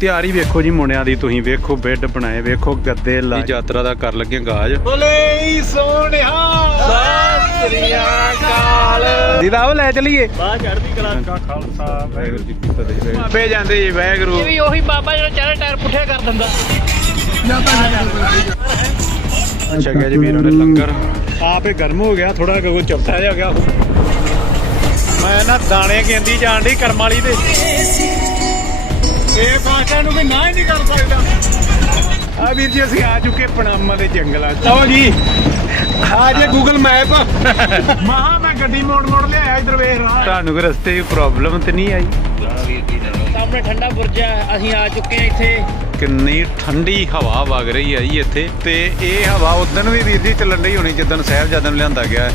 ਤਿਆਰੀ ਵੇਖੋ ਜੀ ਮੁੰਡਿਆਂ ਦੀ ਤੁਸੀਂ ਵੇਖੋ ਬੈੱਡ ਬਣਾਏ ਵੇਖੋ ਗੱਦੇ ਲਾ ਯਾਤਰਾ ਦਾ ਕਰ ਲੱਗੇ ਗਾਜ। ਬੋਲੇ ਸੋਹਣਿਆ। ਸ੍ਰੀ ਅਕਾਲ। ਦੀਦਾ ਉਹ ਲੈ ਚਲੀਏ। ਬਾਹਰ ਚੜ੍ਹਦੀ ਕਲਾ। ਕਾ ਖਾਲਸਾ ਵਾਹਿਗੁਰੂ ਜੀ ਕੀ ਫਤਿਹ ਬਾਬੇ ਜਾਂਦੇ ਜੀ ਵਾਹਿਗੁਰੂ। ਇਹ ਵੀ ਉਹੀ ਬਾਬਾ ਜਿਹੜਾ ਚਾਰੇ ਟਾਇਰ ਪੁੱਠੇ ਕਰ ਦਿੰਦਾ। ਅੱਛਾ ਗਿਆ ਜੀ ਵੀਰਾਂ ਨੇ ਲੰਗਰ। ਆਪੇ ਗਰਮ ਹੋ ਗਿਆ ਥੋੜਾ ਕੋਈ ਚਪਟਾ ਜਿਹਾ ਗਿਆ। ਮੈਂ ਨਾ ਦਾਣੇ ਗੇਂਦੀ ਜਾਣ ਦੀ ਕਰਮ ਵਾਲੀ ਤੇ ਇਹ ਬਾਸ਼ਾ ਨੂੰ ਵੀ ਨਾ ਹੀ ਨਹੀਂ ਕਰ ਸਕਦਾ। ਆ ਵੀਰ ਜੀ ਅਸੀਂ ਆ ਚੁੱਕੇ ਪਨਾਮਾ ਦੇ ਜੰਗਲਾਂ 'ਚ। ਲਓ ਜੀ। ਆ ਜੇ ਗੂਗਲ ਮੈਪ ਮਹਾ ਮੈਂ ਗੱਡੀ ਮੋੜ ਮੋੜ ਲਿਆਇਆ ਇਧਰ ਵੇਖ ਰਹਾ। ਤੁਹਾਨੂੰ ਕੋਈ ਰਸਤੇ ਦੀ ਪ੍ਰੋਬਲਮ ਤੇ ਨਹੀਂ ਆਈ? ਸਾਹਮਣੇ ਠੰਡਾ ਬੁਰਜ ਹੈ ਅਸੀਂ ਆ ਚੁੱਕੇ ਹਾਂ ਇੱਥੇ। ਕਿੰਨੀ ਠੰਡੀ ਹਵਾ ਵਗ ਰਹੀ ਹੈ ਜੀ ਇੱਥੇ। ਤੇ ਇਹ ਹਵਾ ਉਦੋਂ ਵੀ ਵੀਰ ਜੀ ਚੱਲਣ ਡਈ ਹੋਣੀ ਜਿੱਦਣ ਸਾਹਿਬਜ਼ਾਦਿਆਂ ਨੂੰ ਲਿਆਂਦਾ ਗਿਆ। ਹੈ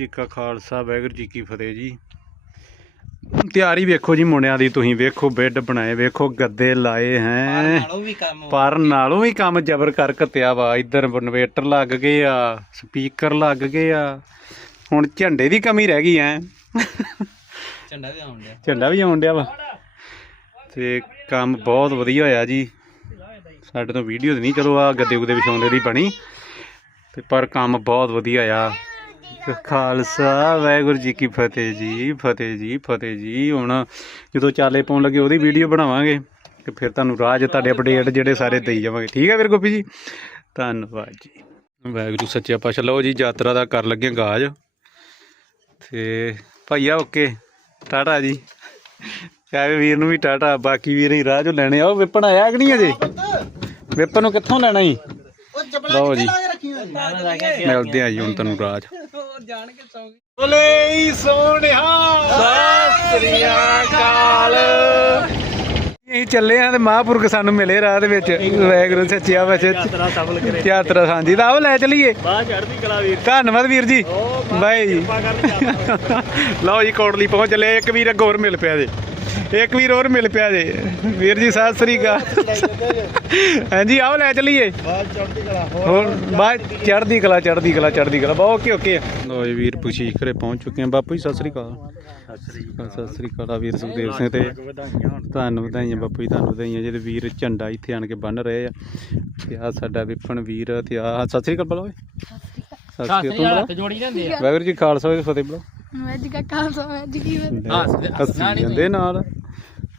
ਜੀ ਕਾ ਖਾਲਸਾ ਵਾਹਿਗੁਰੂ ਜੀ ਕੀ ਫਤਿਹ ਜੀ। ਤਿਆਰੀ ਵੇਖੋ ਜੀ ਮੁੰਡਿਆਂ ਦੀ ਤੁਸੀਂ ਵੇਖੋ ਬੈੱਡ ਬਣਾਏ ਵੇਖੋ ਗੱਦੇ ਲਾਏ ਹੈ। ਪਰ ਨਾਲੋਂ ਵੀ ਕੰਮ ਜ਼ਬਰ ਕਰ ਘਤਿਆ ਵਾ ਇੱਧਰ ਇਨਵੇਟਰ ਲੱਗ ਗਏ ਆ ਸਪੀਕਰ ਲੱਗ ਗਏ ਆ। ਹੁਣ ਝੰਡੇ ਦੀ ਕਮੀ ਰਹਿ ਗਈ ਐ ਝੰਡਾ ਵੀ ਆਉਣ ਡਿਆ। ਝੰਡਾ ਵੀ ਆਉਣ ਡਿਆ ਵਾ। ਤੇ ਕੰਮ ਬਹੁਤ ਵਧੀਆ ਹੋਇਆ ਜੀ। ਸਾਡੇ ਤੋਂ ਵੀਡੀਓ ਨਹੀਂ ਚਲੋ ਆ ਗੱਦੇ ਗੁੱਦੇ ਵਿਛਾਉਂਦੇ ਦੀ ਬਣੀ। ਤੇ ਪਰ ਕੰਮ ਬਹੁਤ ਵਧੀਆ ਆ। ਖਾਲਸਾ ਵਾਹਿਗੁਰੂ ਜੀ ਕੀ ਫਤਿਹ ਜੀ ਫਤਿਹ ਜੀ ਫਤਿਹ ਜੀ। ਹੁਣ ਜਦੋਂ ਚਾਲੇ ਪਾਉਣ ਲੱਗੇ ਉਹਦੀ ਵੀਡੀਓ ਬਣਾਵਾਂਗੇ ਤੇ ਫਿਰ ਤੁਹਾਨੂੰ ਰਾਜ ਤੁਹਾਡੇ ਅਪਡੇਟ ਜਿਹੜੇ ਸਾਰੇ ਦੇਈ ਜਾਵਾਂਗੇ। ਠੀਕ ਹੈ ਵੀਰ ਗੋਪੀ ਜੀ? ਧੰਨਵਾਦ ਜੀ। ਵਾਹਿਗੁਰੂ ਸੱਚਾ ਪਾਤਸ਼ਾਹ ਲਓ ਜੀ ਯਾਤਰਾ ਦਾ ਕਰ ਲੱਗੇ ਗਾਜ ਤੇ ਭਈਆ ਓਕੇ ਟਾਟਾ ਜੀ। ਚਾਹੇ ਵੀਰ ਨੂੰ ਵੀ ਟਾਟਾ ਬਾਕੀ ਵੀਰ ਹੀ ਰਾਹ ਚੋਂ ਲੈਣੇ ਆ। ਉਹ ਵਿਪਨ ਆਇਆ ਕਿ ਨਹੀਂ ਅਜੇ? ਵਿਪਨ ਨੂੰ ਕਿੱਥੋਂ ਲੈਣਾ ਜੀ? ਲਓ ਜੀ। ਮਿਲਦੇ ਆ ਜੀ ਹੁਣ ਤੁਹਾਨੂੰ ਰਾਜ। ਬੋਲੇ ਸੋਹਣਿਆ। ਸ੍ਰੀ ਅਕਾਲ। ਅਸੀਂ ਚੱਲੇ ਆ ਤੇ ਮਹਾਂਪੁਰਖ ਸਾਨੂੰ ਮਿਲੇ ਰਾਹ ਦੇ ਵਿੱਚ। ਵੈਗਰੂ ਸੱਚਿਆ ਕਰੇ। ਯਾਤਰਾ ਸਾਂਝੀ। ਦਾ ਉਹ ਲੈ ਚਲੀਏ। ਬਾਹਰ ਚੜ੍ਹਦੀ ਕਲਾ ਵੀਰ ਧੰਨਵਾਦ ਵੀਰ ਜੀ। ਬਾਈ ਜੀ। ਲਓ ਜੀ ਕੋਟਲੀ ਪਹੁੰਚ ਚੱਲੇ ਇੱਕ ਵੀਰ ਅੱਗੋਂ ਹੋਰ ਮਿਲ ਪਿਆ ਜੇ। ਇੱਕ ਵੀਰ ਹੋਰ ਮਿਲ ਪਿਆ ਜੇ। ਵੀਰ ਜੀ ਸਤਿ ਸ੍ਰੀ ਅਕਾਲ। ਹਾਂਜੀ ਆਓ ਲੈ ਚਲੀਏ। ਬਾਹਰ ਚੜ੍ਹਦੀ ਕਲਾ ਹੋਰ ਬਾਅਦ ਚੜ੍ਹਦੀ ਕਲਾ ਚੜ੍ਹਦੀ ਕਲਾ ਚੜ੍ਹਦੀ ਕਲਾ। ਬਹੁਤ ਓਕੇ ਓਕੇ। ਲੋ ਜੀ ਵੀਰ ਪੁਸ਼ੀਸ਼ ਘਰੇ ਪਹੁੰਚ ਚੁੱਕੇ ਆ ਬਾਪੂ ਜੀ ਸਤਿ ਸ੍ਰੀ ਅਕਾਲ। ਸਤਿ ਸ੍ਰੀ ਅਕਾਲ ਵੀਰ ਸੁਖਦੇਵ ਸਿੰਘ ਤੇ। ਤੁਹਾਨੂੰ ਵਧਾਈਆਂ ਬਾਪੂ ਜੀ ਤੁਹਾਨੂੰ ਵਧਾਈਆਂ। ਜਿਹੜੇ ਵੀਰ ਝੰਡਾ ਇੱਥੇ ਆਣ ਕੇ ਬੰਨ ਰਹੇ ਆ। ਤੇ ਆ ਸਾਡਾ ਵਿਪਨ ਵੀਰ ਤੇ ਆ ਸਤਿ ਸ੍ਰੀ ਅਕਾਲ ਬੁਲਾਓ ਸਤਿ ਸ੍ਰੀ ਅਕਾਲ। ਤੂੰ ਬੁਲਾ। ਹੱਥ ਜੋੜੀ ਜਾਂਦੇ ਆ। ਵਾਹਿਗੁਰੂ ਜੀ ਖਾਲਸਾ ਫਤਿਹ ਬੁਲਾਓ। ਵੈਜ ਕਾ ਵੈਜ ਕੀ ਜਾਂਦੇ ਨਾਲ।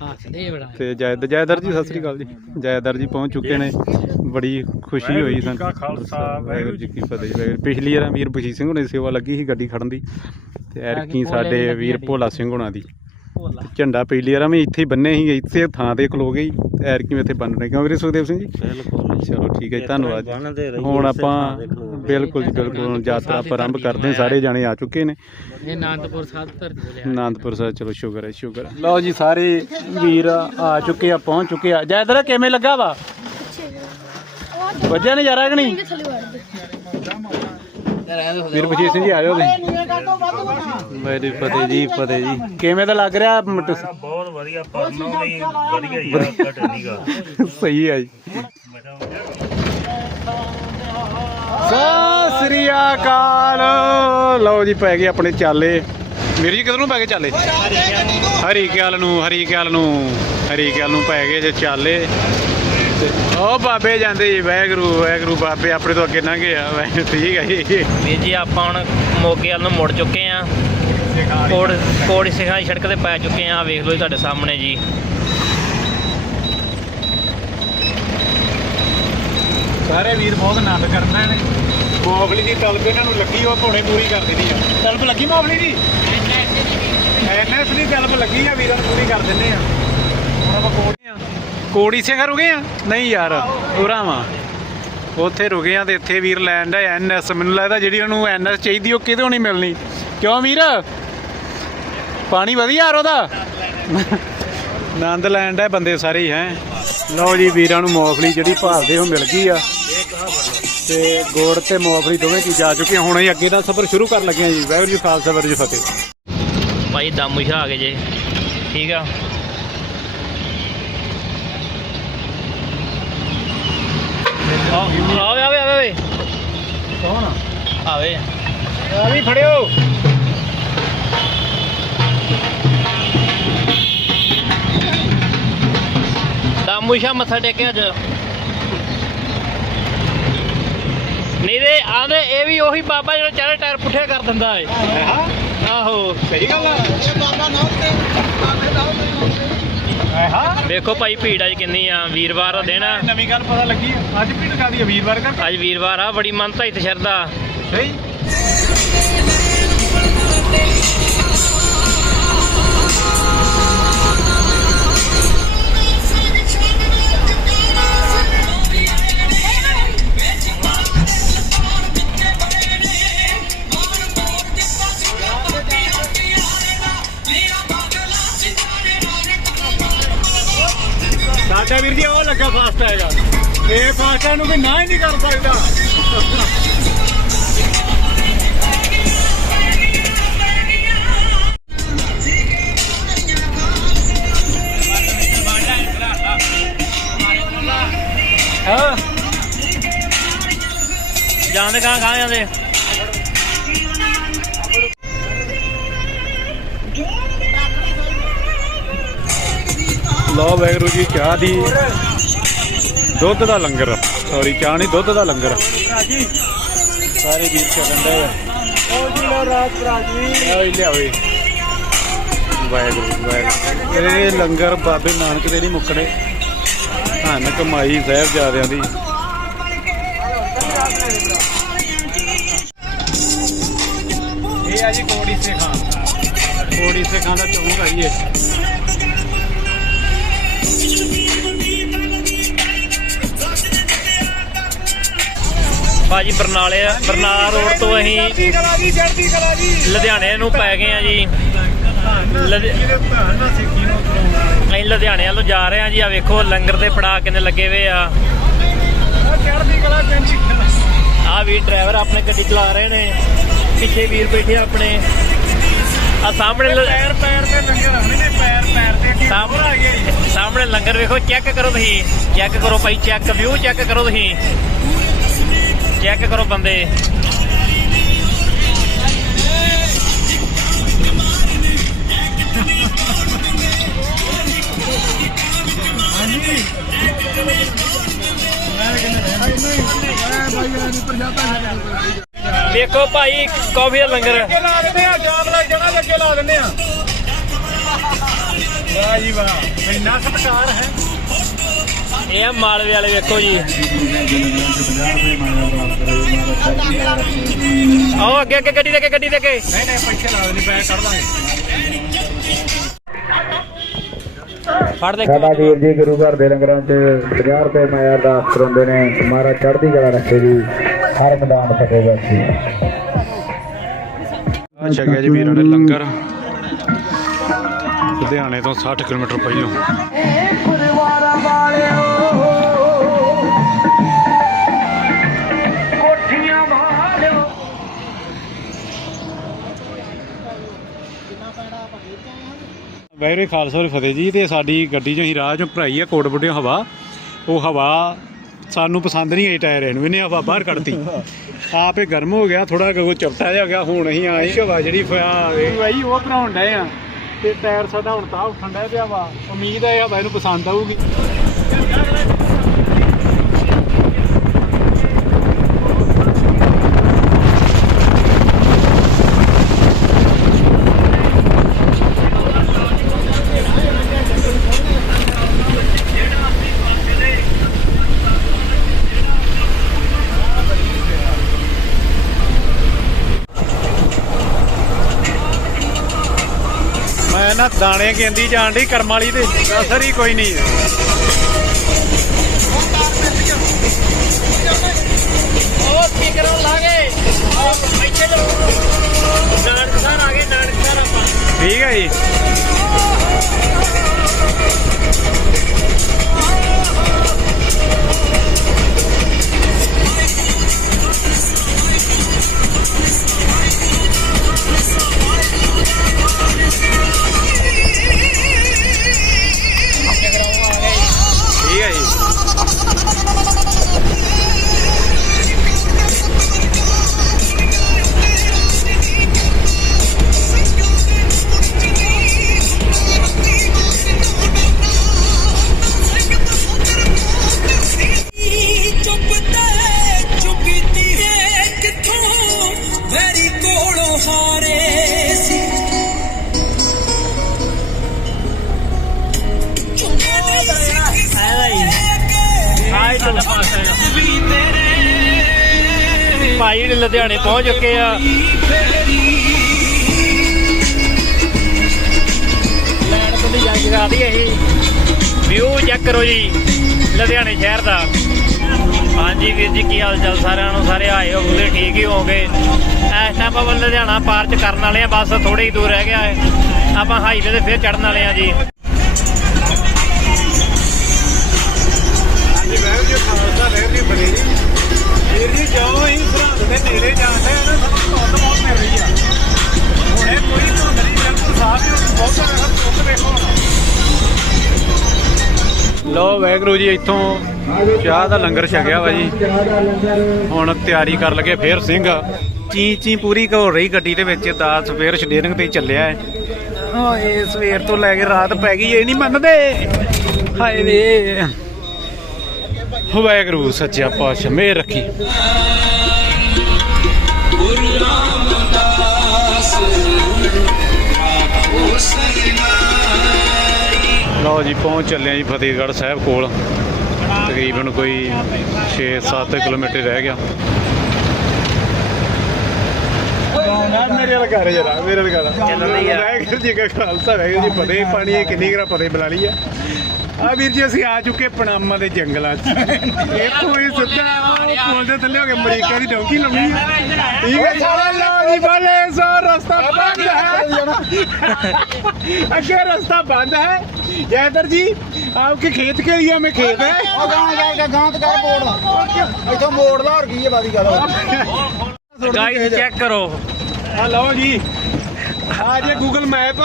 ਹੱਸਦੇ ਬੜਾ ਤੇ ਜਾਇਦ ਜਾਇਦਰ ਜੀ ਸਤਿ ਸ੍ਰੀ ਅਕਾਲ ਜੀ। ਜਾਇਦਰ ਜੀ ਪਹੁੰਚ ਚੁੱਕੇ ਨੇ। ਬੜੀ ਖੁਸ਼ੀ ਹੋਈ ਵਾਹਿਗੁਰੂ ਜੀ ਸਾਨੂੰ ਕਾ ਖਾਲਸਾ, ਵਾਹਿਗੁਰੂ ਜੀ ਕੀ ਫਤਿਹ। ਵਾਹਿਗੁਰੂ ਪਿਛਲੀ ਵਾਰ ਵੀਰ ਬਖੀਰ ਸਿੰਘ ਹੁਣੇ ਦੀ ਸੇਵਾ ਲੱਗੀ ਸੀ ਗੱਡੀ ਖੜਨ ਦੀ। ਤੇ ਐਰਕੀ ਸਾਡੇ ਵੀਰ ਭੋਲਾ ਸਿੰਘ ਹੁਣਾਂ ਦੀ। ਝੰਡਾ ਪਿਛਲੀ ਵਾਰ ਮੈਂ ਇੱਥੇ ਹੀ ਬੰਨੇ ਸੀ ਇੱਥੇ ਥਾਂ ਤੇ ਖਲੋ ਗਈ ਤੇ ਐਰਕੀ ਮੈਂ ਇੱਥੇ ਬੰਨਣੇ ਕਿਉਂ ਵੀਰੇ ਸੁਖਦੇਵ ਸਿੰਘ ਜੀ? ਬਿਲਕੁਲ। ਚਲੋ ਠੀਕ ਹੈ ਜੀ, ਧੰਨਵਾਦ ਜੀ। ਬੰਨ੍ਹਦੇ ਰਹੀਏ, ਹੁਣ ਇਸੇ ਆਪਾਂ ਖਲੋ ਕੇ। ਬਿਲਕੁਲ ਜੀ ਬਿਲਕੁਲ ਹੁਣ ਯਾਤਰਾ ਆਪਾਂ ਆਰੰਭ ਕਰਦੇ ਹਾਂ। ਸਾਰੇ ਜਾਣੇ ਆ ਚੁੱਕੇ ਨੇ। ਇਹ ਆਨੰਦਪੁਰ ਸਾਹਿਬ ਧਰਤੀ ਆਨੰਦਪੁਰ ਸਾਹਿਬ ਚਲੋ ਸ਼ੁਕਰ ਹੈ ਸ਼ੁਕਰ ਲਓ ਜੀ ਸਾਰੇ ਵੀਰ ਆ ਚੁੱਕੇ ਆ ਪਹੁੰਚ ਚੁੱਕੇ ਆ। ਜੈਦਰ ਕਿਵੇਂ ਲੱਗਾ ਵਾ? ਵੱਜਿਆ ਨਜ਼ਾਰਾ ਕਿ ਨਹੀਂ? ਥੱਲੇ ਵੀਰ ਬਖੀਰ ਸਿੰਘ ਜੀ ਆ ਜਾਓ ਤੁਸੀਂ। ਮੇਰੀ ਫਤਿਹ ਜੀ ਫਤਿਹ ਜੀ। ਕਿਵੇਂ ਦਾ ਲੱਗ ਰਿਹਾ ਬਹੁਤ ਵਧੀਆ ਪਰਨੋਂ ਵੀ ਵਧੀਆ ਘਟ ਨਹੀਂਗਾ ਸਹੀ ਹੈ ਜੀ। ਸਤਿ ਸ੍ਰੀ ਅਕਾਲ। ਲਓ ਜੀ ਪੈ ਗਏ ਆਪਣੇ ਚਾਲੇ। ਵੀਰ ਜੀ ਕਿਧਰ ਨੂੰ ਪੈ ਗਏ ਚਾਲੇ? ਹਰੀ ਗਿਆਲ ਨੂੰ ਹਰੀ ਗਿਆਲ ਨੂੰ। ਹਰੀ ਗਿਆਲ ਨੂੰ ਪੈ ਗਏ ਜੇ ਚਾਲੇ। ਤੇ ਉਹ ਬਾਬੇ ਜਾਂਦੇ ਜੀ ਵੈਗਰੂ ਵੈਗਰੂ ਬਾਬੇ ਆਪਣੇ ਤੋਂ ਅੱਗੇ ਲੰਘੇ ਆ ਵੈਗਰੂ ਠੀਕ ਹੈ ਜੀ। ਵੀਰ ਜੀ ਆਪਾਂ ਹੁਣ ਮੋਗੇ ਵੱਲ ਨੂੰ ਮੁੜ ਚੁੱਕੇ ਆ। ਕੋੜ ਕੋੜੀ ਸਿੰਘਾਂ ਦੀ ਸੜਕ ਤੇ ਪੈ ਚੁੱਕੇ ਆ ਵੇਖ ਲਓ ਜੀ ਤੁਹਾਡੇ ਸਾਹਮਣੇ ਜੀ। ਸਾਰੇ ਵੀਰ ਬਹੁਤ ਆਨੰਦ ਕਰਦੇ ਨੇ। ਮੌਗਲੀ ਦੀ ਤਲਬ ਇਹਨਾਂ ਨੂੰ ਲੱਗੀ ਉਹ ਘੋੜੇ ਪੂਰੀ ਕਰ ਦਿੰਦੀ ਆ। ਤਲਬ ਲੱਗੀ ਮੌਗਲੀ ਦੀ? ਐਨਐਸ ਦੀ। ਤਲਬ ਲੱਗੀ ਆ ਵੀਰਾਂ ਨੂੰ ਪੂਰੀ ਕਰ ਦਿੰਦੇ ਆ। ਹੁਣ ਆਪਾਂ ਕੋੜੀ ਆ। ਕੋੜੀ ਸਿੰਘਾ ਰੁਕੇ ਆ? ਨਹੀਂ ਯਾਰ ਉਰਾਂ ਉੱਥੇ ਰੁਕੇ ਆ ਤੇ ਇੱਥੇ ਵੀਰ ਲੈਂਡ ਹੈ ਐਨਐਸ ਮੈਨੂੰ ਲੱਗਦਾ ਜਿਹੜੀ ਉਹਨੂੰ ਐਨਐਸ ਚਾਹੀਦੀ, ਉਹ ਕਿਤੇ ਨਹੀਂ ਮਿਲਣੀ। ਕਿਉਂ ਵੀਰ? ਪਾਣੀ ਵਧੀਆ ਯਾਰ ਉਹਦਾ। ਆਨੰਦ ਲੈਂਡ ਹੈ ਬੰਦੇ ਸਾਰੇ ਹੈ ਲਓ ਜੀ, ਵੀਰਾਂ ਨੂੰ ਮੌਫਲੀ ਜਿਹੜੀ ਭਾਲਦੇ ਉਹ ਮਿਲ ਗਈ ਆ। ਤੇ ਗੋੜ ਤੇ ਮੌਫਲੀ ਦੋਵੇਂ ਚੀਜ਼ਾਂ ਆ। ਚੁੱਕੀਆਂ ਹੁਣ ਅਸੀਂ ਅੱਗੇ ਦਾ ਸਫ਼ਰ ਸ਼ੁਰੂ ਕਰਨ ਲੱਗੇ ਹਾਂ ਜੀ। ਵਾਹਿਗੁਰੂ ਜੀ ਖਾਲਸਾ, ਵਾਹਿਗੁਰੂ ਜੀ ਫਤਿਹ। ਭਾਈ, ਦਾਮੂ ਆ ਗਏ ਜੇ। ਠੀਕ ਆ? ਆਵੇ ਆਵੇ ਆਵੇ ਕੌਣ ਆਵੇ ਆ ਵੀ। ਫੜਿਓ। ਦਾਮੂਸ਼ਾ ਮੱਥਾ ਟੇਕਿਆ ਅੱਜ। ਨਹੀਂ ਦੇ ਆਂਦੇ ਇਹ ਵੀ ਉਹੀ ਬਾਬਾ ਜਿਹੜਾ ਚਾਰੇ ਟਾਇਰ ਪੁੱਠੇ ਕਰ ਦਿੰਦਾ ਏ। ਹਾਂ। ਆਹੋ। ਸਹੀ ਗੱਲ ਆ। ਹਾਂ ਵੇਖੋ ਭਾਈ ਭੀੜ ਅੱਜ ਕਿੰਨੀ ਆ ਵੀਰਵਾਰ ਦਾ ਦਿਨ ਆ। ਨਵੀਂ ਗੱਲ ਪਤਾ ਲੱਗੀ ਆ। ਅੱਜ ਭੀੜ ਕਾਦੀ ਵੀਰਵਾਰ ਕਰ ਅੱਜ ਵੀਰਵਾਰ ਆ ਬੜੀ ਮੰਨਤਾ ਇੱਥੇ ਸ਼ਰਦਾ ਸਹੀ। ਸਾਡਾ ਵੀਰ ਜੀ, ਉਹ ਲੱਗਾ ਫਾਸਟ ਹੈਗਾ। ਇਹ ਫਾਸਟਾਂ ਨੂੰ ਵੀ ਨਾ ਹੀ ਨਹੀਂ ਕਰ ਸਕਦਾ। ਹਾਂ। ਜਾਂਦੇ ਕਹਾਂ ਕਹਾਂ ਜਾਂਦੇ। ਲੋ ਵੈਗਰੂ ਜੀ, ਚਾਹ ਦੀ ਦੁੱਧ ਦਾ ਲੰਗਰ। ਸੌਰੀ ਚਾਹ ਨਹੀਂ, ਦੁੱਧ ਦਾ ਲੰਗਰ। ਸਾਰੇ ਵੀਰ ਚੱਲਣ ਦੇ ਓ ਜੀ ਲੋ ਰਾਤ ਰਾਜੀ ਓਏ ਲਿਆਵੇ ਵੈਗਰੂ ਵੈਗਰੂ ਇਹ ਲੰਗਰ ਬਾਬੇ ਨਾਨਕ ਦੇ ਨਹੀਂ ਮੁੱਕਣੇ। ਧੰਨ ਕਮਾਈ ਸਾਹਿਬਜ਼ਾਦਿਆਂ ਦੀ। ਇਹ ਆ ਜੀ, ਕੋੜੀ ਸੇ ਕੋੜੀ ਸੇ ਦਾ ਚੌਂਕ ਆਈਏ ਭਾਜੀ ਬਰਨਾਲੇ ਬਰਨਾਲਾ ਰੋਡ ਤੋਂ ਅਸੀਂ ਲੁਧਿਆਣੇ ਨੂੰ ਪੈ ਗਏ ਆ ਜੀ। ਅਸੀਂ ਲੁਧਿਆਣੇ ਵੱਲੋਂ ਜਾ ਰਹੇ ਆ ਜੀ ਆ ਵੇਖੋ ਲੰਗਰ ਦੇ ਪੜਾ ਕਿੰਨੇ ਲੱਗੇ ਹੋਏ ਆ। ਆ ਵੀ ਡਰਾਈਵਰ ਆਪਣੇ ਗੱਡੀ ਚਲਾ ਰਹੇ ਨੇ ਪਿੱਛੇ ਵੀਰ ਬੈਠੇ ਆਪਣੇ। ਆ ਸਾਹਮਣੇ ਪੈਰ ਪੈਰ ਤੇ ਲੰਗਰ ਆਉਣੇ ਨੇ ਪੈਰ ਪੈਰ ਤੇ ਕੀ ਆ ਗਿਆ ਜੀ। ਸਾਹਮਣੇ ਲੰਗਰ ਵੇਖੋ ਚੈੱਕ ਕਰੋ ਤੁਸੀਂ। ਚੈੱਕ ਕਰੋ ਭਾਈ ਚੈੱਕ ਵਿਊ ਚੈੱਕ ਕਰੋ ਤੁਸੀਂ। ਚੈੱਕ ਕਰੋ ਬੰਦੇ। ਦੇਖੋ ਭਾਈ, ਕਾਫੀ ਦਾ ਲੰਗਰ। ਅੱਗੇ ਲਾ ਦਿੰਦੇ ਆ, ਜਾਮ ਲੱਗ ਜਾਣਾ ਅੱਗੇ ਲਾ ਦਿੰਦੇ ਆ। ਵਾਹ ਜੀ ਵਾਹ। ਇੰਨਾ ਸਤਿਕਾਰ ਹੈ। ਇਹ ਆ ਮਾਲਵੇ ਵਾਲੇ ਵੇਖੋ ਜੀ। ਆਓ ਅੱਗੇ ਅੱਗੇ ਗੱਡੀ ਦੇ ਕੇ ਗੱਡੀ ਦੇ ਕੇ। ਨਹੀਂ ਨਹੀਂ ਪੈਸੇ ਲਾ ਦੇਣੀ ਪੈਸੇ ਕੱਢ ਦਾਂਗੇ। ਫੜ ਦੇ ਸਾਡਾ ਵੀਰ ਜੀ ਗੁਰੂ ਘਰ ਦੇ ਲੰਗਰਾਂ 'ਚ 50 ਰੁਪਏ ਮੈਂ ਅਰਦਾਸ ਕਰਾਉਂਦੇ ਨੇ। ਮਹਾਰਾਜ ਚੜ੍ਹਦੀ ਕਲਾ ਰੱਖੇ ਜੀ। ਹਰ ਮੈਦਾਨ ਫਤਿਹ ਬਖਸ਼ੀ। ਆ ਛਕਿਆ ਜੀ ਵੀਰਾਂ ਨੇ ਲੰਗਰ। ਲੁਧਿਆਣੇ ਤੋਂ 60 ਕਿਲੋਮੀਟਰ ਪਹਿਲੋਂ। ਵੈਰੇ ਖਾਲਸਾ ਫਤਿਹ ਜੀ। ਤੇ ਸਾਡੀ ਗੱਡੀ ਚੋਂ ਹੀ ਰਾਹ ਚੋਂ ਭਰਾਈ ਆ ਕੋਟ ਬੁੱਢਿਓ ਹਵਾ। ਉਹ ਹਵਾ ਸਾਨੂੰ ਪਸੰਦ ਨਹੀਂ ਆਈ ਟਾਇਰ ਇਹਨੂੰ ਇਹਨੇ ਹਵਾ ਬਾਹਰ ਕੱਢਤੀ। ਆਪੇ ਗਰਮ ਹੋ ਗਿਆ ਥੋੜਾ ਕੋ ਚਪਟਾ ਜਿਹਾ ਗਿਆ ਹੁਣ ਅਸੀਂ ਆਏ। ਹਵਾ ਜਿਹੜੀ ਫਿਆ ਭਾਈ ਉਹ ਭਰਾਉਣ ਡਏ ਆ ਤੇ ਟਾਇਰ ਸਾਡਾ ਹੁਣ ਤਾਂ ਉੱਠਣ ਡਿਆ ਪਿਆ ਵਾ। ਉਮੀਦ ਹੈ ਹਵਾ ਇਹਨੂੰ ਪਸੰਦ ਆਊਗੀ। ਨਾ ਦਾਣੇ ਗੇਂਦੀ ਜਾਣ ਦੀ ਕਰਮ ਵਾਲੀ ਤੇ ਅਸਰ ਹੀ ਕੋਈ ਨਹੀਂ ਉਹ ਇੱਥੇ ਲੋ ਨਾਨਕਸਰ ਆ ਗਏ ਨਾਨਕਸਰ ਆਪਾਂ ਠੀਕ ਹੈ ਜੀ। ਭਾਈ ਲੁਧਿਆਣੇ ਪਹੁੰਚ ਚੁੱਕੇ ਆ। ਲੈਣ ਤੋਂ ਦੀ ਜੰਗ ਕਰਾ ਦੀ ਇਹ ਵਿਊ ਚੈੱਕ ਕਰੋ ਜੀ ਲੁਧਿਆਣੇ ਸ਼ਹਿਰ ਦਾ। ਹਾਂਜੀ ਵੀਰ ਜੀ ਕੀ ਹਾਲ ਚਾਲ ਸਾਰਿਆਂ ਨੂੰ? ਸਾਰੇ ਆਏ ਹੋਗੇ ਠੀਕ ਹੀ ਹੋਗੇ ਇਸ ਟਾਈਮ ਆਪਾਂ ਲੁਧਿਆਣਾ ਪਾਰ ਚ ਕਰਨ ਵਾਲੇ ਆ ਬਸ ਥੋੜੀ ਹੀ ਦੂਰ ਰਹਿ ਗਿਆ ਹੈ ਆਪਾਂ ਹਾਈਵੇ ਤੇ ਫਿਰ ਚੜਨ ਵਾਲੇ ਆ ਜੀ। ਵੈਗਰੂ ਜੀ, ਇੱਥੋਂ ਚਾਹ ਦਾ ਲੰਗਰ ਛਕਿਆ ਵਾ ਜੀ। ਹੁਣ ਤਿਆਰੀ ਕਰ ਲੱਗੇ ਫੇਰ ਸਿੰਘ। ਚੀ ਚੀ ਪੂਰੀ ਹੋ ਰਹੀ ਗੱਡੀ ਦੇ ਵਿੱਚ ਦਾਸ ਫੇਰ ਸ਼ਡੇਰਿੰਗ ਤੇ ਚੱਲਿਆ ਹੈ ਓਏ ਸਵੇਰ ਤੋਂ ਲੈ ਕੇ ਰਾਤ ਪੈ ਗਈ ਇਹ ਨਹੀਂ ਮੰਨਦੇ। ਹਾਏ ਵੇ। ਵਾਹਿਗੁਰੂ ਸੱਚਾ ਪਾਤਸ਼ਾਹ ਮੇਰ ਰੱਖੀ। ਲਓ ਜੀ ਪਹੁੰਚ ਚੱਲੇ ਆ ਜੀ ਫਤਿਹਗੜ੍ਹ ਸਾਹਿਬ ਕੋਲ। ਤਕਰੀਬਨ ਕੋਈ 6-7 ਕਿਲੋਮੀਟਰ ਰਹਿ ਗਿਆ। ਮੇਰੇ ਵਾਲਾ ਘਰ ਜਰਾ ਮੇਰੇ ਵਾਲਾ ਘਰ ਚੱਲਣ ਦੀ ਆ। ਵਾਹਿਗੁਰੂ ਜੀ ਕਾ ਖਾਲਸਾ ਵਾਹਿਗੁਰੂ ਜੀ ਫਤਿਹ। ਪਾਣੀ ਇਹ ਕਿੰਨੀ ਗਰਾ ਫਤਿਹ ਬੁਲਾ ਲਈ ਆ। ਆ ਵੀਰ ਜੀ ਅਸੀਂ ਆ ਚੁੱਕੇ ਪਨਾਮਾ ਦੇ ਜੰਗਲਾਂ 'ਚ। ਇਹ ਕੋਈ ਸਿੱਧਾ ਉਹ ਪੁਲ ਦੇ ਥੱਲੇ ਹੋ ਕੇ ਅਮਰੀਕਾ ਦੀ ਡੌਂਕੀ ਆ। ਠੀਕ ਹੈ ਸਾਰਾ ਨਹੀਂ ਬੋਲੇ ਸੋ ਰਸਤਾ ਬੰਦ है ਅੱਗੇ ਰਸਤਾ ਬੰਦ है ਜੈਦਰ ਜੀ ਆਪਕੇ ਖੇਤ ਕੇ ਲਈ ਮੈਂ ਖੇਤ ਹੈ। ਉਹ ਗਾਂ ਜਾ ਗਾਂ ਤੇ ਕਰ ਮੋੜ ਲਾ। ਇੱਥੋਂ ਮੋੜ ਲਾ ਹੋਰ ਕੀ ਹੈ ਬਾਦੀ ਗੱਲ ਗਾਈਸ ਚੈੱਕ ਕਰੋ। ਆ ਲਓ ਜੀ। ਆ ਜੇ Google map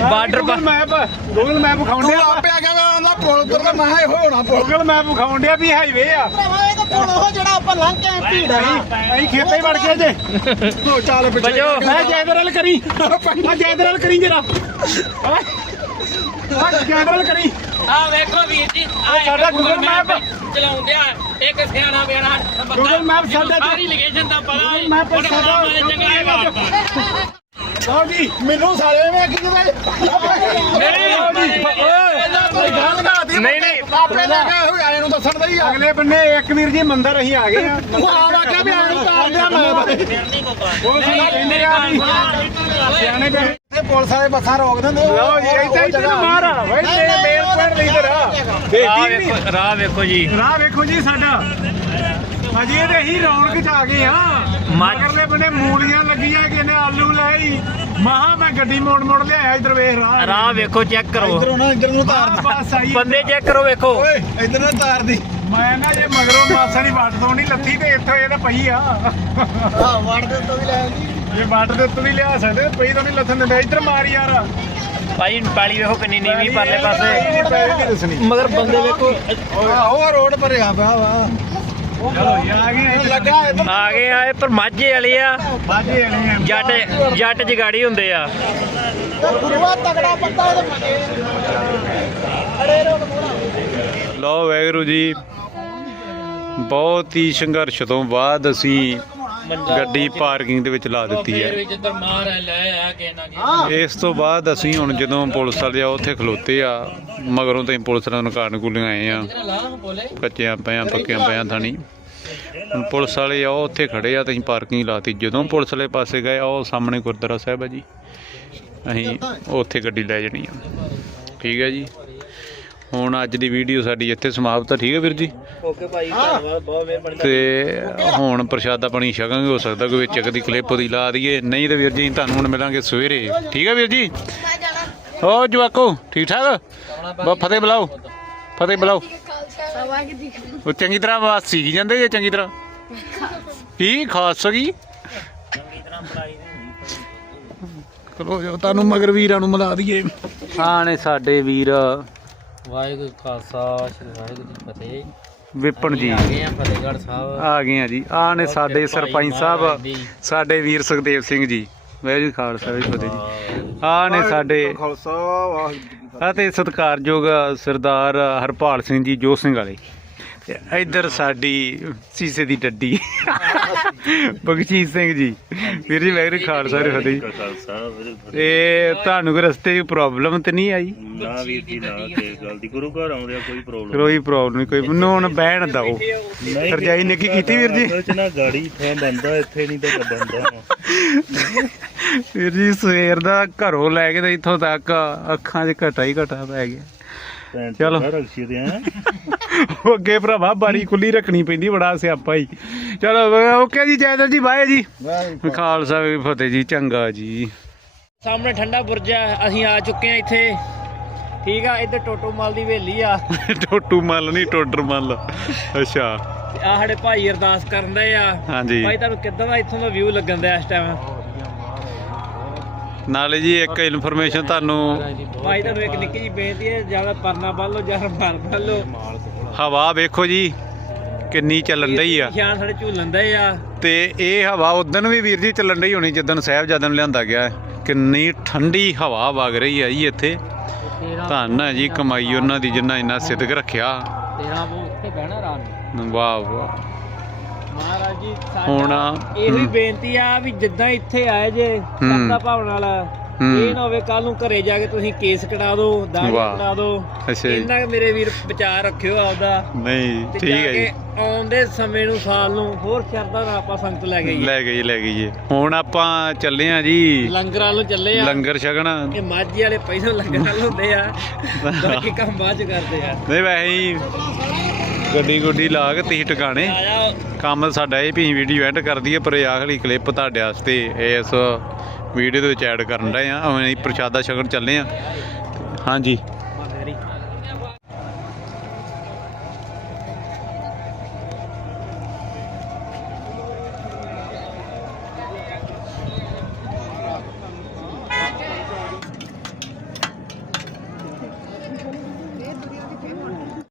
border Google map Google map ਖਾਉਂਦੇ ਆ ਆਪੇ ਆ ਗਿਆ ਮੈਂ ਪੁਲ ਪਰ ਮੈਂ ਹੋਣਾ ਗੂਗਲ ਮੈਪ ਖਾਉਂਦੇ ਆ ਵੀ ਹਾਈਵੇ ਆ। ਪੁਲ ਉਹ ਜਿਹੜਾ ਆਪਾਂ ਲੰਘ ਕੇ ਆਏ ਭੀੜ ਅਸੀਂ ਅਸੀਂ ਖੇਤੇ ਹੀ ਵੜ ਗਏ ਜੇ। ਚੱਲ ਪਿੱਛੇ ਮੈਂ ਕਰੀ। ਆ ਜੈਦਰ ਵਾਲ ਕਰੀ ਜਰਾ। ਆ ਜੈਦਰ ਵਾਲ ਕਰੀ। ਆ ਵੇਖੋ ਵੀਰ ਜੀ ਇਹ ਸਾਡਾ ਗੂਗਲ ਮੈਪ ਚਲਾਉਂਦਿਆ ਇੱਕ ਸਿਆਣਾ ਬਿਆਣਾ ਗੂਗਲ ਮੈਪ ਸਾਡਾ ਸਾਰੀ ਲੋਕੇਸ਼ਨ ਦਾ ਪਤਾ ਗੂਗਲ ਮੈਪ ਹੁਣ ਸਾਡਾ ਮਾਮਾ ਦੇ ਚੰਗੇ ਵਾਰਤਾ ਲਓ ਜੀ ਮੈਨੂੰ ਸਾਰੇ ਮੈਂ ਕੀ ਕਹਿੰਦਾ ਨਹੀਂ ਨਹੀਂ ਆਪੇ ਲੈ ਕੇ ਹੋਏ ਆਏ ਨੂੰ ਦੱਸਣ ਦਾ ਹੀ ਆ ਅਗਲੇ ਬੰਨੇ ਇੱਕ ਵੀਰ ਜੀ ਮੰਦਰ ਅਸੀਂ ਆ ਗਏ ਆ ਤੂੰ ਆ ਵਾਕਿਆ ਵੀ ਆਏ ਨੂੰ ਤਾਰ ਦਿਆ ਮੈਂ ਉਹ ਕਹਿੰਦੇ ਆ ਵੀ ਸਿਆਣੇ ਪੈ ਤੇ ਪੁਲਿਸ ਵਾਲੇ ਬੱਸਾਂ ਰੋਕ ਦਿੰਦੇ ਲਓ ਜੀ ਇੱਥੇ ਇੱਥੇ ਮਾਰਾ ਵੇ ਤੇ ਮੇਲ ਪੁਆਇੰਟ ਲੀਡਰ ਆ ਦੇਖੀ ਨਹੀਂ ਰਾਹ ਵੇਖੋ ਜੀ ਰਾਹ ਵੇਖੋ ਜੀ ਸਾਡਾ ਅਜੇ ਤੇ ਅਸੀਂ ਰੌਣਕ ਚ ਆ ਗਏ ਆ ਮੱਝ- ਮਗਰਲੇ ਬੰਨੇ ਮੂਲੀਆਂ ਲੱਗੀਆਂ ਕਿਨੇ ਆਲੂ ਲਾਈ ਮਹਾ ਮੈਂ ਗੱਡੀ ਮੋੜ ਮੋੜ ਲਿਆਇਆ ਇਧਰ ਵੇਖ ਰਾਹ ਰਾਹ ਵੇਖੋ ਚੈੱਕ ਕਰੋ ਇਧਰੋਂ ਨਾ ਇਧਰ ਨੂੰ ਤਾਰ ਆਹ ਬਸ ਆਈ ਬੰਦੇ ਚੈੱਕ ਕਰੋ ਵੇਖੋ ਓਏ ਇਧਰ ਨੂੰ ਤਾਰ ਦੀ ਮੈਂ ਨਾ ਜੇ ਮਗਰੋਂ ਮਾਸਾ ਦੀ ਵੱਟ ਤੋਂ ਨਹੀਂ ਲੱਥੀ ਤੇ ਇੱਥੋਂ ਇਹ ਤਾਂ ਪਈ ਆ ਆ ਵੜ ਦੇ ਤੋਂ ਵੀ ਲੈ ਆਂਦੀ ਜੇ ਵੱਟ ਦੇ ਉੱਤੋਂ ਵੀ ਲਿਆ ਸਕਦੇ ਪਈ ਤਾਂ ਨਹੀਂ ਲੱਥਣ ਦਿੰਦੇ ਇੱਧਰ ਮਾਰ ਯਾਰ ਭਾਈ ਪਾਲੀ ਵੇਖੋ ਕਿੰਨੀ ਨੀਵੀਂ ਪਰਲੇ ਪਾਸੇ ਨਹੀਂ ਦੱਸਣੀ ਮਗਰ ਬੰਦੇ ਵੇਖੋ ਉਹ ਰੋਡ ਭਰਿਆ ਪਿਆ ਵਾ ਆ ਗਏ ਆਏ ਪਰ ਮਾਝੇ ਵਾਲੇ ਆ। ਬਾਜੇ ਆਣੇ ਆ ਜੱਟ ਜੱਟ ਜਗਾੜੀ ਹੁੰਦੇ ਆ। ਗੁਰੂਆ ਤਗੜਾ ਪੱਤਾ ਇਹਦੇ ਅੜੇ ਰੋਡ ਲੋ ਵੈਗਰੂ ਜੀ, ਬਹੁਤ ਹੀ ਸੰਘਰਸ਼ ਤੋਂ ਬਾਅਦ ਅਸੀਂ ਗੱਡੀ ਪਾਰਕਿੰਗ ਦੇ ਵਿੱਚ ਲਾ ਦਿੱਤੀ ਹੈ। ਜਿੱਧਰ ਮਾਰ ਲੈ ਆ ਕੇ ਨਾ ਇਸ ਤੋਂ ਬਾਅਦ ਅਸੀਂ ਹੁਣ ਜਦੋਂ ਪੁਲਿਸ ਵਾਲੇ ਆ ਉੱਥੇ ਖਲੋਤੇ ਆ ਮਗਰੋਂ ਤੇ ਪੁਲਿਸ ਨਾਲ ਨਕਾਰਨ ਗੁੱਲੀਆਂ ਆਏ ਆ। ਕੱਚਿਆਂ ਪਿਆ ਪੱਕਿਆਂ ਪਿਆ ਥਾਣੀ। ਹੁਣ ਪੁਲਿਸ ਵਾਲੇ ਆ ਉੱਥੇ ਖੜੇ ਆ ਤੇ ਅਸੀਂ ਪਾਰਕਿੰਗ ਲਾਤੀ। ਜਦੋਂ ਪੁਲਿਸ ਵਾਲੇ ਪਾਸੇ ਗਏ ਆ ਉਹ ਸਾਹਮਣੇ ਗੁਰਦੁਆਰਾ ਸਾਹਿਬ ਆ ਜੀ। ਅਸੀਂ ਉੱਥੇ ਗੱਡੀ ਲੈ ਜਾਣੀ ਆ। ਠੀਕ ਹੈ ਜੀ। ਹੁਣ ਅੱਜ ਦੀ ਵੀਡੀਓ ਸਾਡੀ ਇੱਥੇ ਸਮਾਪਤ ਆ। ਠੀਕ ਹੈ ਵੀਰ ਜੀ? ਓਕੇ ਭਾਈ ਧੰਨਵਾਦ ਬਹੁਤ ਮਿਹਰਬਾਨੀ ਤੇ ਹੁਣ ਪ੍ਰਸ਼ਾਦਾ ਪਾਣੀ ਛਕਾਂਗੇ ਹੋ ਸਕਦਾ ਕੋਈ ਵਿੱਚ ਦੀ ਕਲਿੱਪ ਦੀ ਲਾ ਦਈਏ। ਨਹੀਂ ਤੇ ਵੀਰ ਜੀ ਤੁਹਾਨੂੰ ਹੁਣ ਮਿਲਾਂਗੇ ਸਵੇਰੇ। ਠੀਕ ਹੈ ਵੀਰ ਜੀ? ਹੋ ਜਵਾਕੋ ਠੀਕ ਠਾਕ? ਬਾ ਫਤਿਹ ਬੁਲਾਓ। ਫਤਿਹ ਬੁਲਾਓ। ਉਹ ਚੰਗੀ ਤਰ੍ਹਾਂ ਆਵਾਜ਼ ਸੀਖ ਜਾਂਦੇ ਜੇ ਚੰਗੀ ਤਰ੍ਹਾਂ। ਕੀ ਖਾਸ ਕੀ? ਚਲੋ ਜੋ ਤੁਹਾਨੂੰ ਮਗਰ ਵੀਰਾਂ ਨੂੰ ਮਿਲਾ ਦਈਏ। ਨੇ ਸਾਡੇ ਵੀਰ ਵਾਹਿਗੁਰੂ ਖਾਲਸਾ ਸ੍ਰੀ ਵਾਹਿਗੁਰੂ ਜੀ ਫਤਿਹ। ਵਿਪਨ ਜੀ। ਆ ਗਏ ਆ ਫਤਿਹਗੜ੍ਹ ਸਾਹਿਬ। ਆ ਗਏ ਆ ਜੀ। ਆ ਨੇ ਸਾਡੇ ਸਰਪੰਚ ਸਾਹਿਬ ਸਾਡੇ ਵੀਰ ਸੁਖਦੇਵ ਸਿੰਘ ਜੀ। ਵਾਹਿਗੁਰੂ ਖਾਲਸਾ ਵਾਹਿਗੁਰੂ ਜੀ ਫਤਿਹ ਜੀ। ਆ ਨੇ ਸਾਡੇ ਖਾਲਸਾ ਵਾਹਿਗੁਰੂ ਅਤੇ ਸਤਿਕਾਰਯੋਗ ਸਰਦਾਰ ਹਰਪਾਲ ਸਿੰਘ ਜੀ ਜੋਤ ਸਿੰਘ ਵਾਲੇ। ਇੱਧਰ ਸਾਡੀ ਸੀਸੇ ਦੀ ਡੱਡੀ ਬਖਸ਼ੀਸ਼ ਸਿੰਘ ਜੀ ਵੀਰ ਜੀ ਵੈਰੀ ਖਾਲਸਾ ਰੇ ਫਤਿਹ ਜੀ। ਖਾਲਸਾ ਵੀਰੇ। ਤੇ ਤੁਹਾਨੂੰ ਕੋਈ ਰਸਤੇ 'ਚ ਪ੍ਰੋਬਲਮ ਤੇ ਨਹੀਂ ਆਈ ਨਾ ਵੀਰ ਜੀ ਨਾ ਕਿਸੇ ਗੱਲ ਦੀ ਗੁਰੂ ਘਰ ਆਉਂਦੇ ਆ ਕੋਈ ਪ੍ਰੋਬਲਮ ਕੋਈ ਪ੍ਰੋਬਲਮ ਨਹੀਂ ਕੋਈ ਮੈਨੂੰ ਹੁਣ ਬਹਿਣ ਦਓ ਰਜਾਈ ਨਿੱਕੀ ਕੀਤੀ ਵੀਰ ਜੀ? ਅਸਲ 'ਚ ਨਾ ਗਾੜੀ ਇੱਥੇ ਬੰਦਾ ਇੱਥੇ ਨਹੀਂ ਤਾਂ ਬੰਦਾ ਵੀਰ ਜੀ ਸਵੇਰ ਦਾ ਘਰੋਂ ਲੈ ਕੇ ਤੇ ਇੱਥੋਂ ਤੱਕ ਅੱਖਾਂ 'ਚ ਘਟਾ ਹੀ ਘਟਾ ਪੈ ਗਿਆ ਚਲੋ। ਆ ਅੱਗੇ ਭਰਾਵਾ ਬਾਰੀ ਖੁੱਲੀ ਰੱਖਣੀ ਪੈਂਦੀ ਬੜਾ ਸਿਆਪਾ ਹੀ। ਚਲੋ ਓਕੇ ਜੀ ਜੈਦਰ ਜੀ ਬਾਏ ਜੀ। ਖਾਲਸਾ ਵੀ ਫਤਿਹ ਜੀ ਚੰਗਾ ਜੀ। ਸਾਹਮਣੇ ਠੰਡਾ ਬੁਰਜ ਆ ਅਸੀਂ ਆ ਚੁੱਕੇ ਆ ਇੱਥੇ। ਠੀਕ ਆ ਇੱਧਰ ਟੋਟੋ ਮਾਲ ਦੀ ਹਵੇਲੀ ਆ। ਟੋਟੂ ਮੱਲ ਨਹੀਂ ਟੋਡਰ ਮੱਲ। ਅੱਛਾ। ਆ ਸਾਡੇ ਭਾਈ ਅਰਦਾਸ ਕਰਨ ਦੇ ਆ। ਹਾਂਜੀ। ਭਾਈ ਤੁਹਾਨੂੰ ਕਿੱਦਾਂ ਦਾ ਇੱਥੋਂ ਦਾ ਵਿਊ ਲੱਗਣ ਦਾ ਇਸ ਟਾਈਮ ਨਾਲੇ ਜੀ ਇੱਕ ਇਨਫੋਰਮੇਸ਼ਨ ਤੁਹਾਨੂੰ ਭਾਈ ਤੁਹਾਨੂੰ ਇੱਕ ਨਿੱਕੀ ਜੀ ਬੇਨਤੀ ਹੈ ਜ਼ਿਆਦਾ ਪਰਨਾ ਬੰਨ ਲਓ ਜਾਂ ਮਾਰ ਬੰਨ ਲਓ। ਹਵਾ ਵੇਖੋ ਜੀ ਕਿੰਨੀ ਚੱਲਣ ਡਈ ਆ। ਨਿਸ਼ਾਨ ਸਾਡੇ ਝੂਲਣ ਦੇ ਆ। ਤੇ ਇਹ ਹਵਾ ਉਦੋਂ ਵੀ ਵੀਰ ਜੀ ਚੱਲਣ ਡਈ ਹੋਣੀ ਜਦੋਂ ਸਾਹਿਬਜ਼ਾਦਿਆਂ ਨੂੰ ਲਿਆਂਦਾ ਗਿਆ। ਕਿੰਨੀ ਠੰਡੀ ਹਵਾ ਵਗ ਰਹੀ ਆ ਜੀ ਇੱਥੇ। ਧੰਨ ਹੈ ਜੀ ਕਮਾਈ ਉਹਨਾਂ ਦੀ ਜਿੰਨਾ ਇੰਨਾ ਸਿਦਕ ਰੱਖਿਆ। ਤੇਰਾ ਉਹ ਉੱਥੇ ਬਹਿਣਾ ਰਾਤ ਨੂੰ ਵਾਹ ਵਾਹ। ਮਹਾਰਾਜ ਜੀ ਹੁਣ, ਇਹ ਵੀ। ਬੇਨਤੀ ਆ ਵੀ ਜਿੱਦਾਂ ਇੱਥੇ ਆਏ ਜੇ। ਸਰਦਾ ਭਾਵਨਾ ਵਾਲਾ। ਇਹ ਨਾ ਹੋਵੇ ਕੱਲ ਨੂੰ ਘਰੇ ਜਾ ਕੇ ਤੁਸੀਂ ਕੇਸ ਕਟਾ ਦਿਓ ਵਾਹ। ਕਟਾ ਦਿਓ ਇੰਨਾ ਮੇਰੇ ਵੀਰ ਵਿਚਾਰ ਰੱਖਿਓ ਆਪਦਾ। ਨਹੀਂ ਠੀਕ ਹੈ ਜੀ। ਆਉਂਦੇ ਸਮੇਂ ਨੂੰ ਸਾਲ ਨੂੰ ਹੋਰ ਸ਼ਰਧਾ ਨਾਲ ਆਪਾਂ ਸੰਗਤ ਲੈ ਗਈ ਲੈ ਗਈ ਲੈ ਗਈ ਜੀ। ਹੁਣ ਆਪਾਂ ਚੱਲੇ ਆ ਜੀ। ਲੰਗਰਾਂ ਨੂੰ ਚੱਲੇ ਆ ਲੰਗਰ ਛਕਣ। ਇਹ ਮਾਝੀ ਵਾਲੇ ਪਹਿਲਾਂ ਲੰਗਰ ਨਾਲ ਹੁੰਦੇ ਆ। ਬਾਕੀ ਕੰਮ ਬਾਅਦ ਚ ਕਰਦੇ ਆ। ਨਹੀਂ ਵੈਸੇ ਹੀ ਗੱਡੀ ਗੁੱਡੀ ਲਾ ਕੇ ਤੀ ਟਿਕਾਣੇ। ਕੰਮ ਸਾਡਾ ਇਹ ਵੀ ਵੀਡੀਓ ਐਡ ਕਰਦੀ ਹੈ ਪਰ ਇਹ ਆਖਰੀ ਕਲਿੱਪ ਤੁਹਾਡੇ ਵਾਸਤੇ ਇਸ ਵੀਡੀਓ ਦੇ ਵਿੱਚ ਐਡ ਕਰਨ ਰਹੇ ਆ। ਅਸੀਂ ਪ੍ਰਸ਼ਾਦਾ ਛਕਣ ਚੱਲੇ ਆ। ਹਾਂਜੀ।